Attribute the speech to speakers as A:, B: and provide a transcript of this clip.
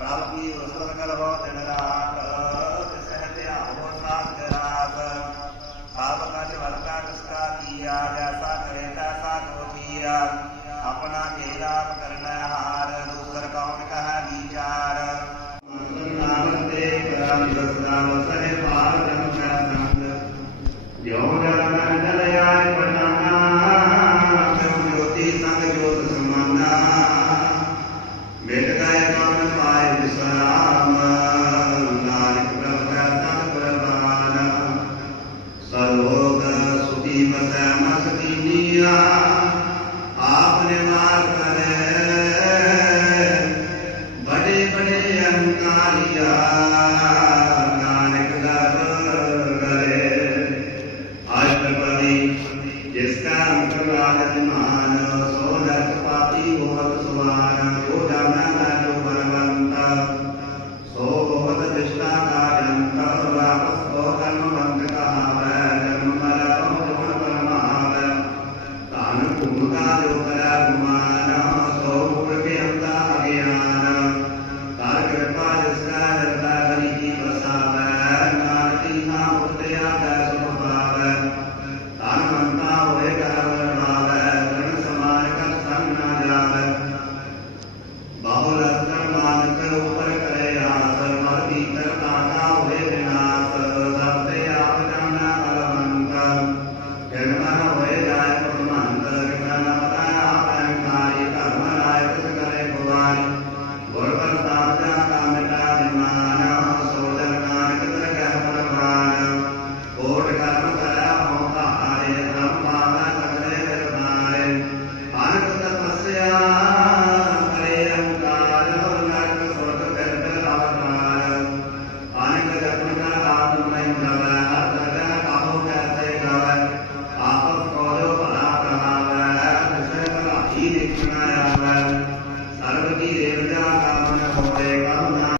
A: ਰਾਤੀ ਉਸਰ ਕਰਵਾ ਦਿਨ ਰਾਤ ਸਹਿਤਿਆ ਹੋ ਸਾਥ ਰਾਤ ਸਾਬ ਕਚ ਵਰਤਾ ਕਸਤਾ ਕੀਆ, ਜੈਸਾ ਕਰੇ ਤੈਸਾ ਕੋ ਕੀਆ। ਆਪਣਾ ਕੇਲਾਪ ਕਰਨਾ ਹਾਰ, ਦੂਸਰ ਕੌਣ ਕਹਾ ਵਿਚਾਰ। ਨਾਮ ਤੇ ਕਰਮ ਦਸਨਾ ਵਸਹਿ ਪਾਰ ਜਨ ਕਾ ਸੰਗ। ਜਿਉ लोग सुधी मत मस्किनिया आपने मार करे बड़े बड़े अहंकारिया नानक दर करे अष्टपदी जिसका अंतराल मान আমরা சீதை பின்னாராம சரவதி தேவதா காமன